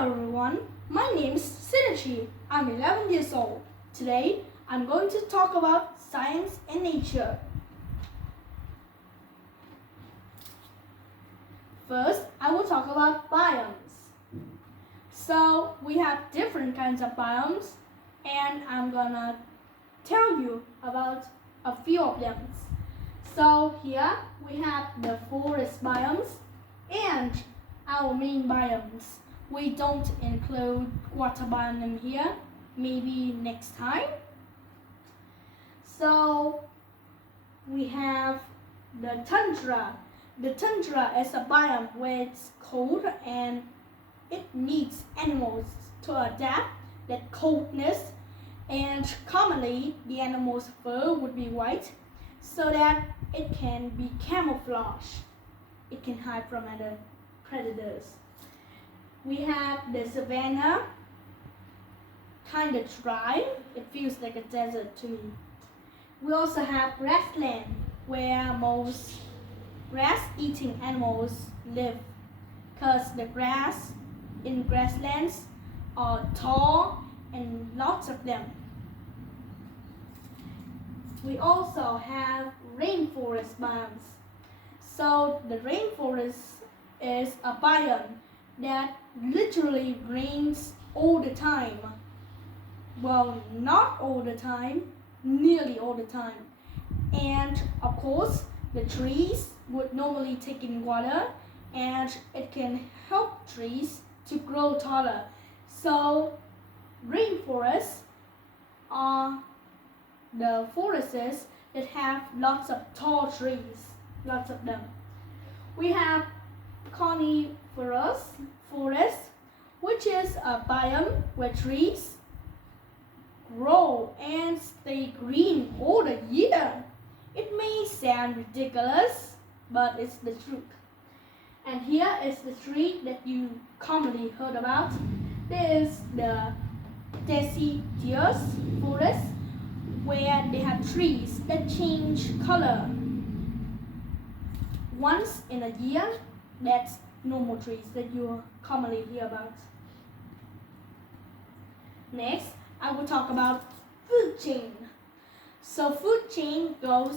Hello everyone, my name is Synergy. I'm 11 years old. Today, I'm going to talk about science and nature. First, I will talk about biomes. So, we have different kinds of biomes and I'm gonna tell you about a few of them. So, here we have the forest biomes and our main biomes. We don't include water biome here, maybe next time. So we have the tundra. The tundra is a biome where it's cold and it needs animals to adapt that coldness, and commonly the animal's fur would be white so that it can be camouflage. It can hide from other predators. We have the savanna, kind of dry. It feels like a desert to me. We also have grassland, where most grass-eating animals live, because the grass in grasslands are tall and lots of them. We also have rainforest biomes. So the rainforest is a biome that literally rains all the time. Well, not all the time, nearly all the time. And of course, the trees would normally take in water and it can help trees to grow taller. So rainforests are the forests that have lots of tall trees, lots of them. We have coniferous forest, which is a biome where trees grow and stay green all the year. It may sound ridiculous, but it's the truth. And here is the tree that you commonly heard about. This is the deciduous forest, where they have trees that change color once in a year. That's normal trees that you commonly hear about. Next, I will talk about food chain. So food chain goes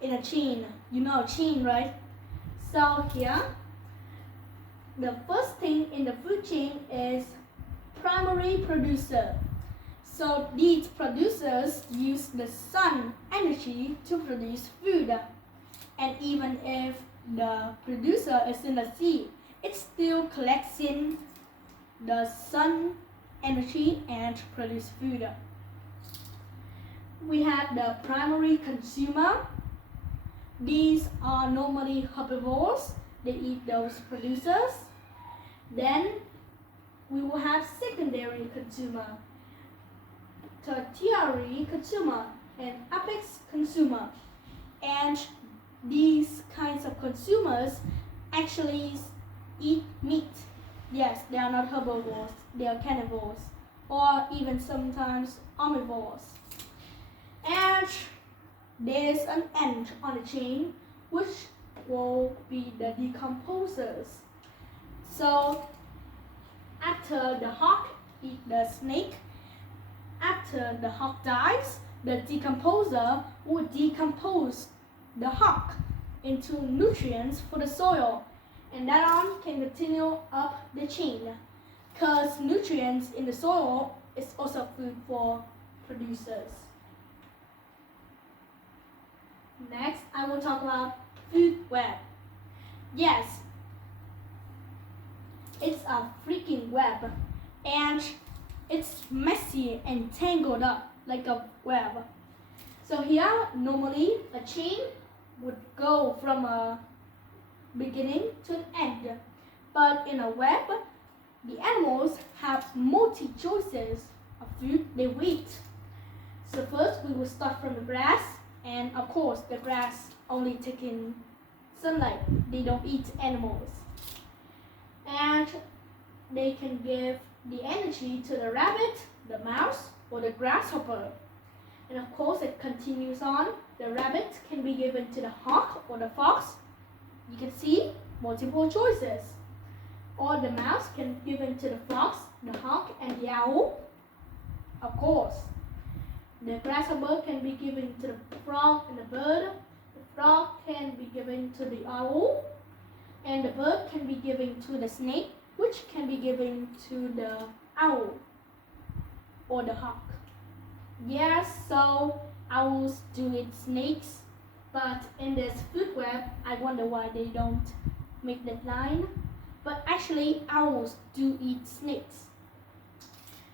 in a chain. You know a chain, right? So here, the first thing in the food chain is primary producer. So these producers use the sun energy to produce food. And even if the producer is in the sea, it still collects in the sun energy and produce food. We have the primary consumer. These are normally herbivores. They eat those producers. Then we will have secondary consumer, tertiary consumer, and apex consumer. And these kinds of consumers actually eat meat. Yes, they are not herbivores, they are carnivores, or even sometimes omnivores. And there is an end on the chain, which will be the decomposers. So after the hawk eats the snake, after the hawk dies, the decomposer will decompose the hawk into nutrients for the soil, and that on can continue up the chain, because nutrients in the soil is also food for producers. Next, I will talk about food web. Yes, it's a freaking web, and it's messy and tangled up like a web. So here, normally a chain would go from a beginning to an end. But in a web, the animals have multi-choices of food they will eat. So first we will start from the grass, and of course the grass only take in sunlight. They don't eat animals. And they can give the energy to the rabbit, the mouse, or the grasshopper. And of course it continues on. The rabbit can be given to the hawk or the fox. You can see multiple choices. Or the mouse can be given to the fox, the hawk, and the owl. Of course, the grasshopper can be given to the frog and the bird. The frog can be given to the owl, and the bird can be given to the snake, which can be given to the owl or the hawk. Yes, so owls do eat snakes, but in this food web, I wonder why they don't make that line. But actually, owls do eat snakes.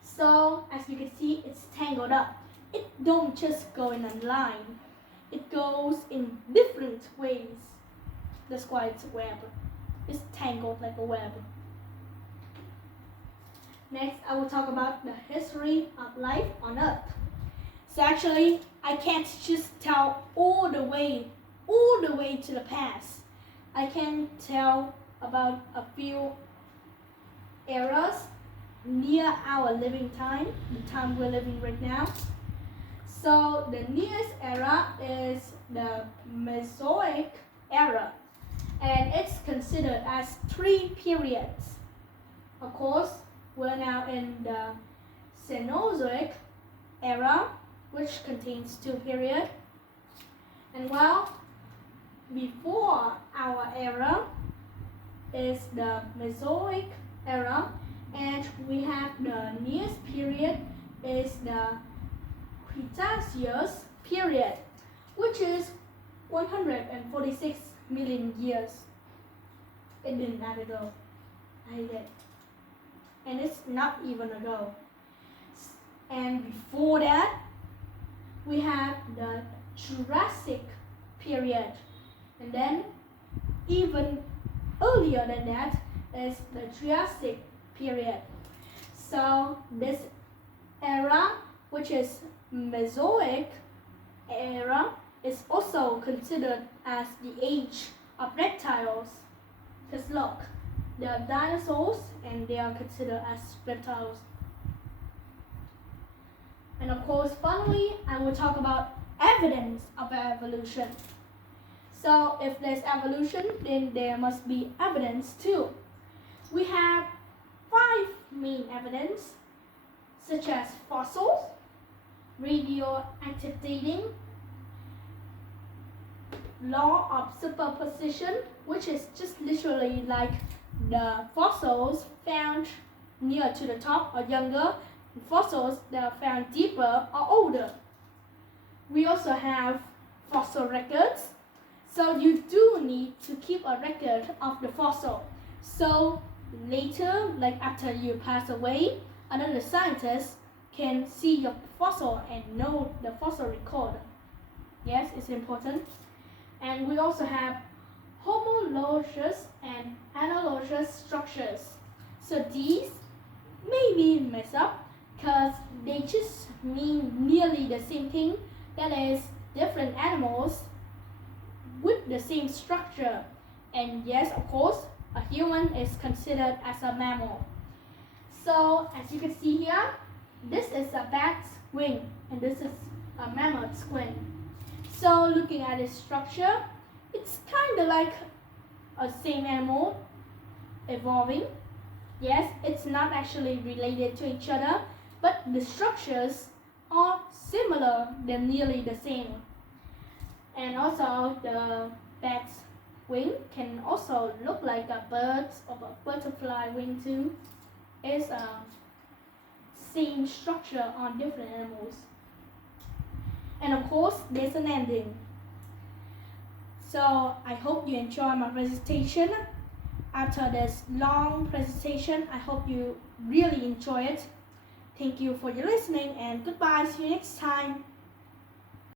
So as you can see, it's tangled up. It don't just go in a line. It goes in different ways. That's why it's a web. It's tangled like a web. Next, I will talk about the history of life on Earth. So actually, I can't just tell all the way to the past. I can tell about a few eras near our living time, the time we're living right now. So the nearest era is the Mesozoic era, and it's considered as 3 periods. Of course, we're now in the Cenozoic era, which contains 2 periods. And well, before our era is the Mesozoic era, and we have the nearest period is the Cretaceous period, which is 146 million years. It didn't that ago. I did. And it's not even ago. And before that, we have the Jurassic period. And then, even earlier than that, is the Triassic period. So this era, which is Mesozoic era, is also considered as the age of reptiles. Just look, they are dinosaurs and they are considered as reptiles. And of course, finally, I will talk about evidence of evolution. So if there's evolution, then there must be evidence too. We have 5 main evidence, such as fossils, radioactive dating, law of superposition, which is just literally like the fossils found near to the top or younger, and fossils that are found deeper or older. We also have fossil records. So you do need to keep a record of the fossil. So later, like after you pass away, another scientist can see your fossil and know the fossil record. Yes, it's important. And we also have homologous and analogous structures. So these may be messed up because they just mean nearly the same thing. That is, different animals with the same structure. And yes, of course, a human is considered as a mammal. So as you can see here, this is a bat's wing and this is a mammoth's wing. So looking at its structure, it's kind of like a same animal evolving. Yes, it's not actually related to each other, but the structures are similar, they're nearly the same. And also the bat's wing can also look like a bird's or a butterfly wing too. It's a same structure on different animals. And of course, there's an ending. So I hope you enjoy my presentation. After this long presentation, I hope you really enjoy it. Thank you for your listening and goodbye. See you next time.